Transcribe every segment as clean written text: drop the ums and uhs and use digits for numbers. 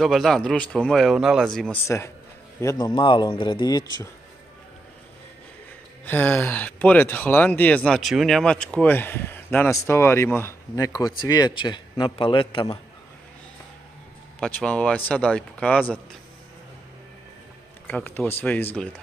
Dobar dan društvo moje, evo nalazimo se u jednom malom gradiću. Pored Holandije, znači u Njemačkoj, danas tovarimo neko cvijeće na paletama. Pa ću vam sada i pokazati kako to sve izgleda.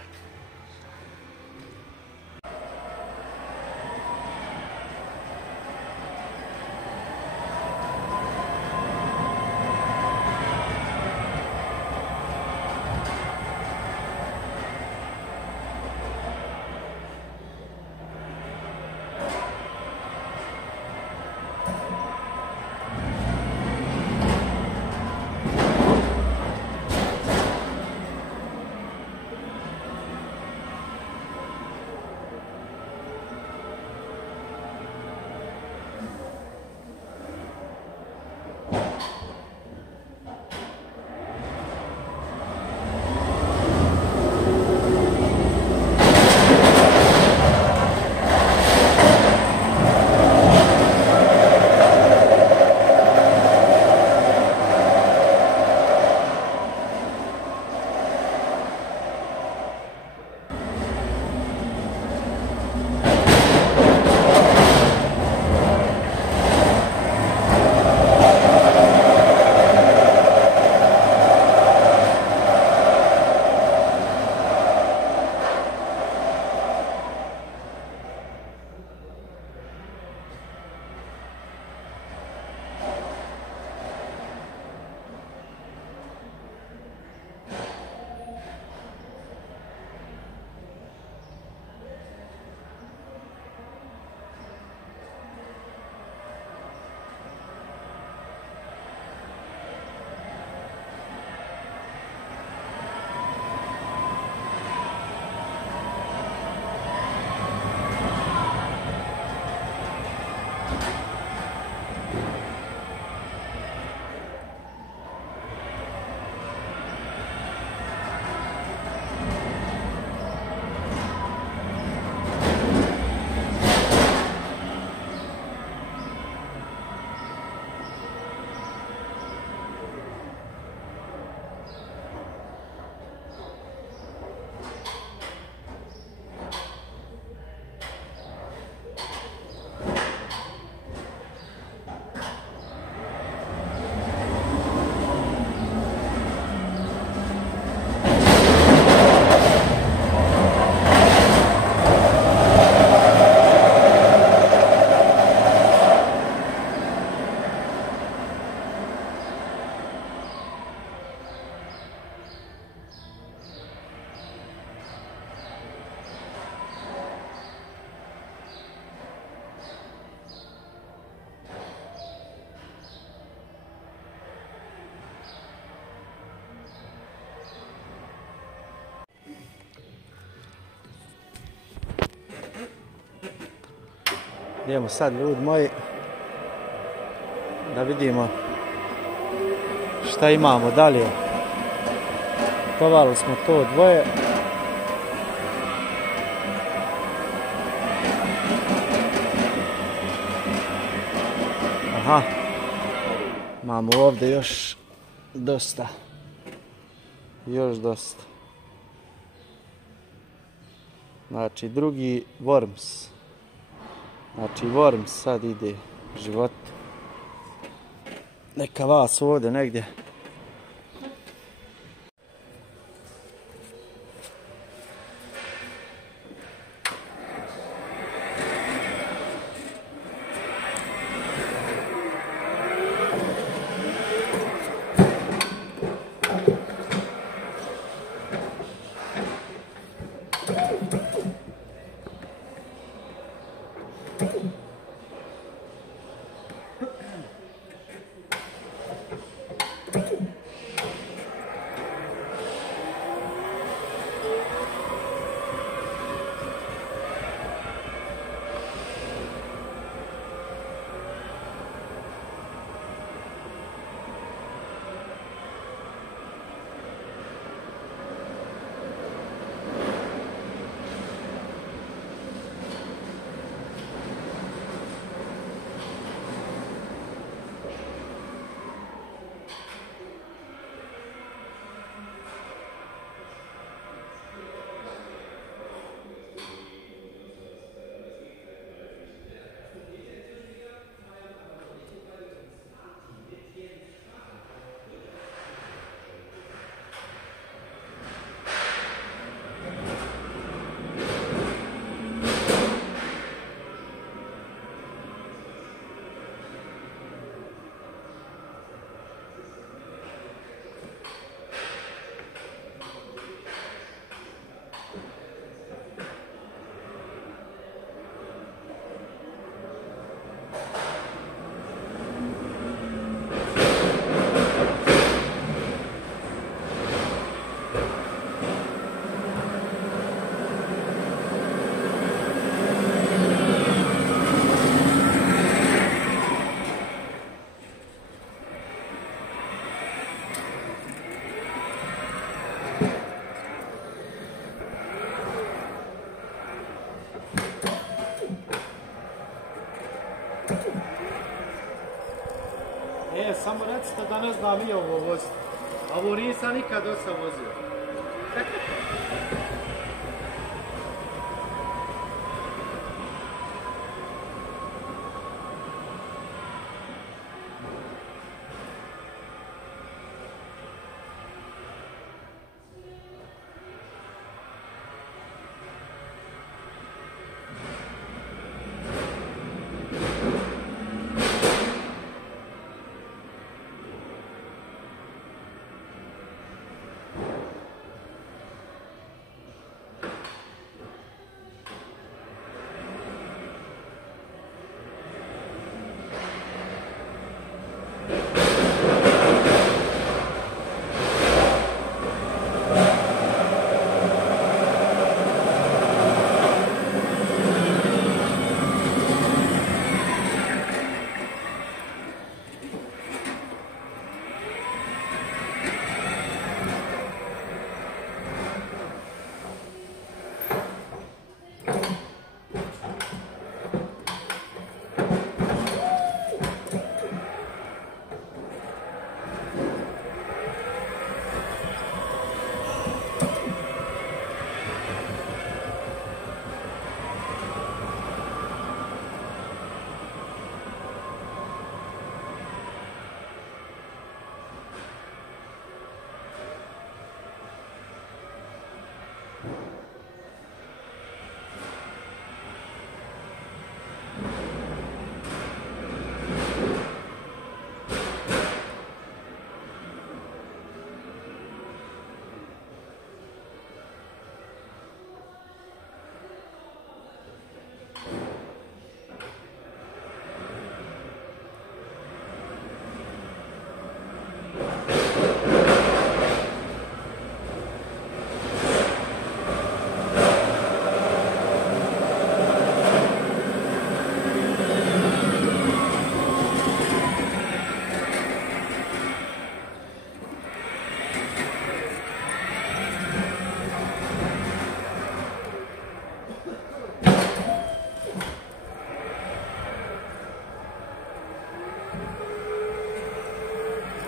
Idemo sad, ljudi moji, da vidimo šta imamo dalje. Tovarili smo to dvoje. Aha, imamo ovdje još dosta. Još dosta. Znači, drugi Worms. Znači, Worms sad ide život. Neka vas ovdje negdje. samo recite da ne znam i ovo voziti. Ovo nisam nikad do sad vozio.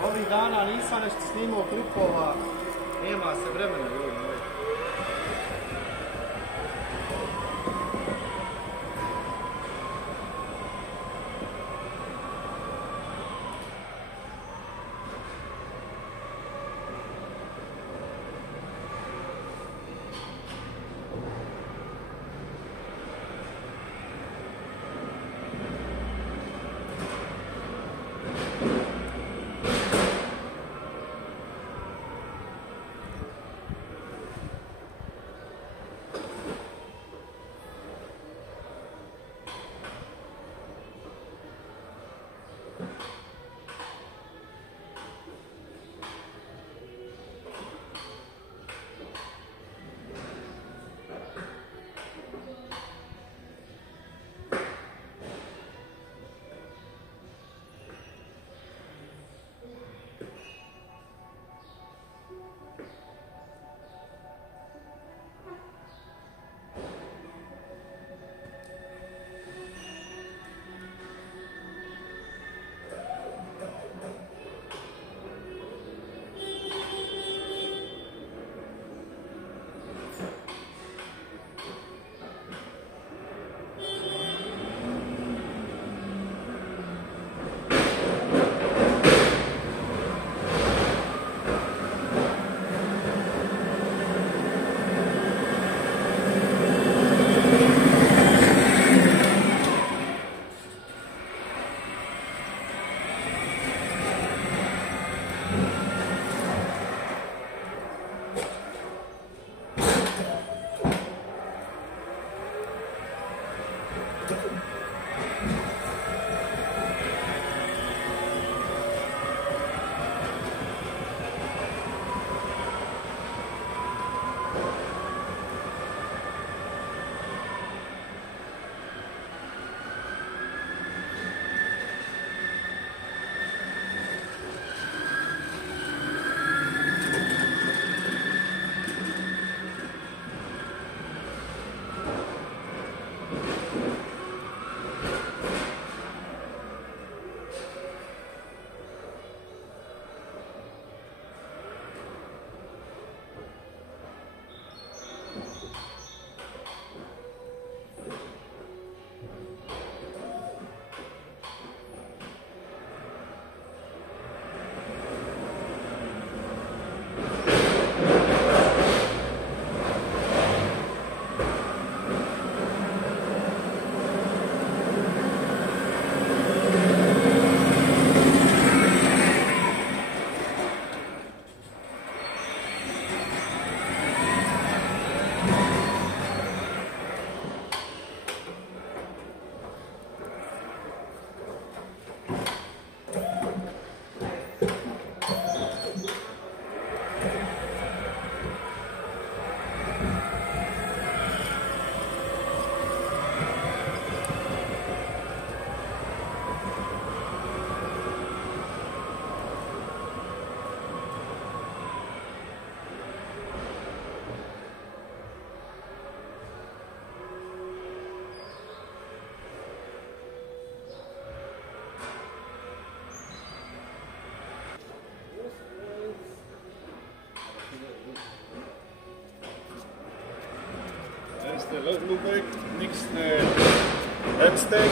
Ovih dana nisam nešto snimao klipova, nema se vremena ljudi moji. nächste Lübeck, nächste Hempstead.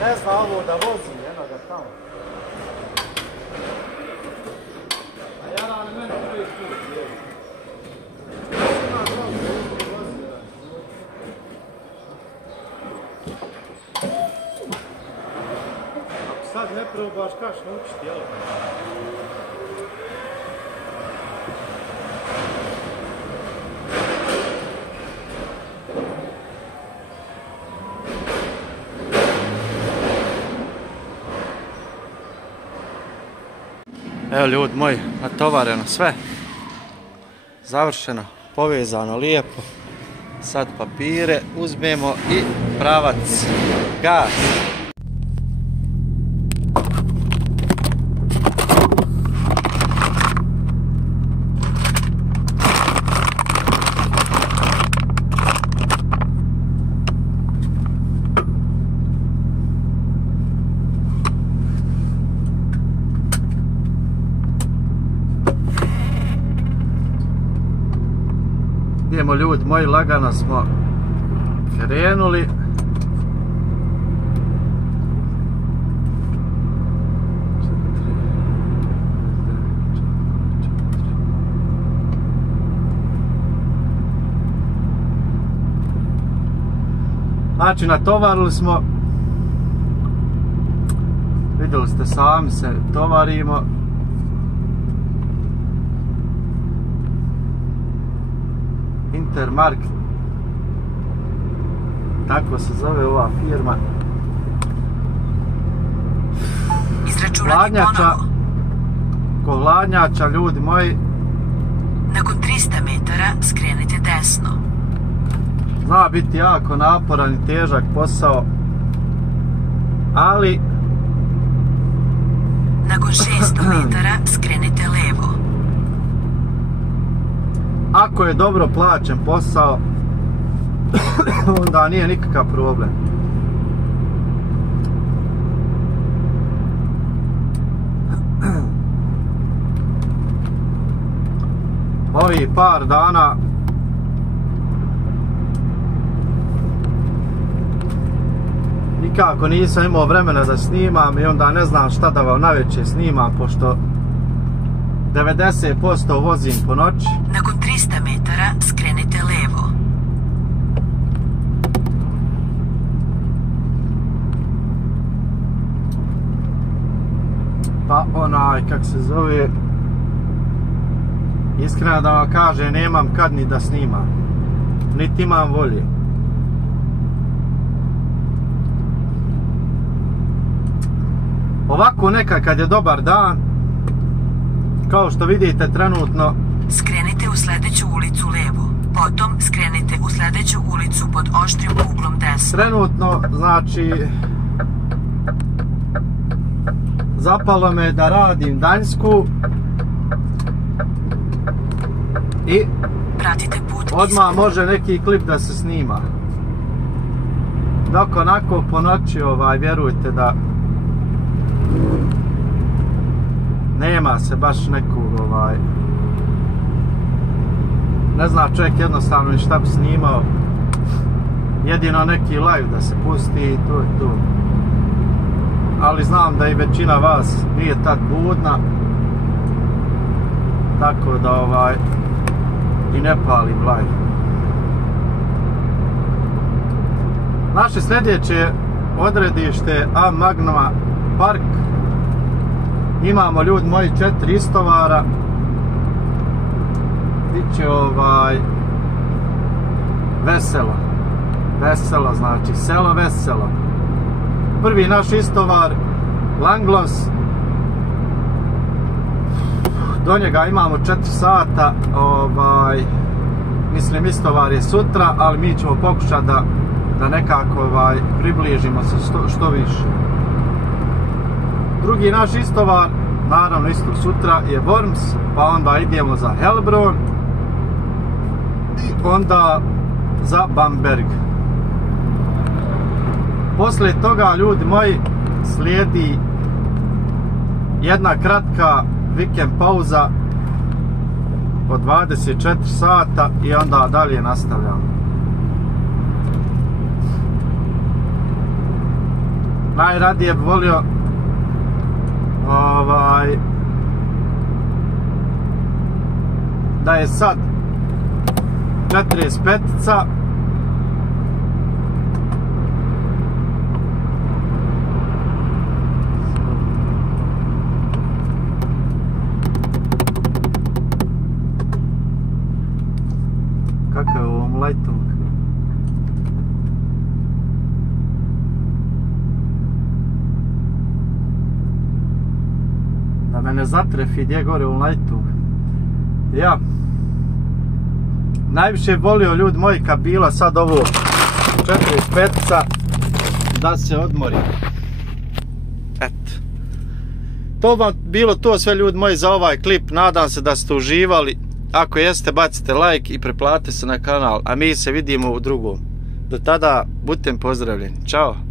Ne zna ovo da vozi, eno ga tamo. A ja nam mene prvi put je. Ako sad ne probaš, kaš naučiti, jel? Evo ljudi moji, natovareno sve, završeno, povezano lijepo, sad papire uzmemo i pravac, gas. Idemo ljudi moji, lagano smo krenuli. Znači natovarili smo, vidjeli ste sami se tovarimo. Intermarkt, tako se zove ova firma. Hladnjača, ko hladnjača ljudi moji. Nakon 300 metara skrenite desno. Zna biti jako naporan i težak posao, ali nakon 600 metara skrenite levo. Ako je dobro plaćen posao, onda nije nikakav problem. Ovih par dana nikako nisam imao vremena da snimam i onda ne znam šta da vam navečer snimam, pošto 90% vozim po noći. Nakon 300 metara skrenite levo. Pa onaj, kak se zove, iskreno da vam kaže, nemam kad ni da snimam. Niti imam volje. Ovako nekad kad je dobar dan, kao što vidite trenutno, skrenite u sljedeću ulicu levo. Potom skrenite u sljedeću ulicu pod oštrim uglom desno. Trenutno, znači, zapalo me da radim daljsku i pratite put odmah može neki klip da se snima. Dok onako po noći, vjerujte da nema se baš nekog ne zna čovjek jednostavno ni šta bi snimao. Jedino neki live da se pusti i to je to. Ali znam da i većina vas nije tad budna. Tako da i ne palim live. Naše sljedeće odredište A Magnuma Park. Imamo, ljudi moji, 4 istovara. Biće veselo. Veselo znači selo veselo. Prvi naš istovar Langlos. Do njega imamo 4 sata. Mislim, istovar je sutra, ali mi ćemo pokušati da nekako približimo se što više. Drugi naš istovar, naravno isto sutra, je Worms, pa onda idemo za Helbron i onda za Bamberg. Poslije toga, ljudi moji, slijedi jedna kratka vikend pauza od 24 sata i onda dalje nastavljamo. Najradije bi volio da je sad 45-ica. Kakav je u ovom lightu? Da me ne zatrefi gdje gore u lightu. Ja najviše volio, ljudi moji, kad bila sad ovo 45-ica, da se odmori. Eto. To vam bilo to sve, ljudi moji, za ovaj klip. Nadam se da ste uživali. Ako jeste, bacite like i pretplatite se na kanal. A mi se vidimo u drugom. Do tada, budite pozdravljeni. Ćao.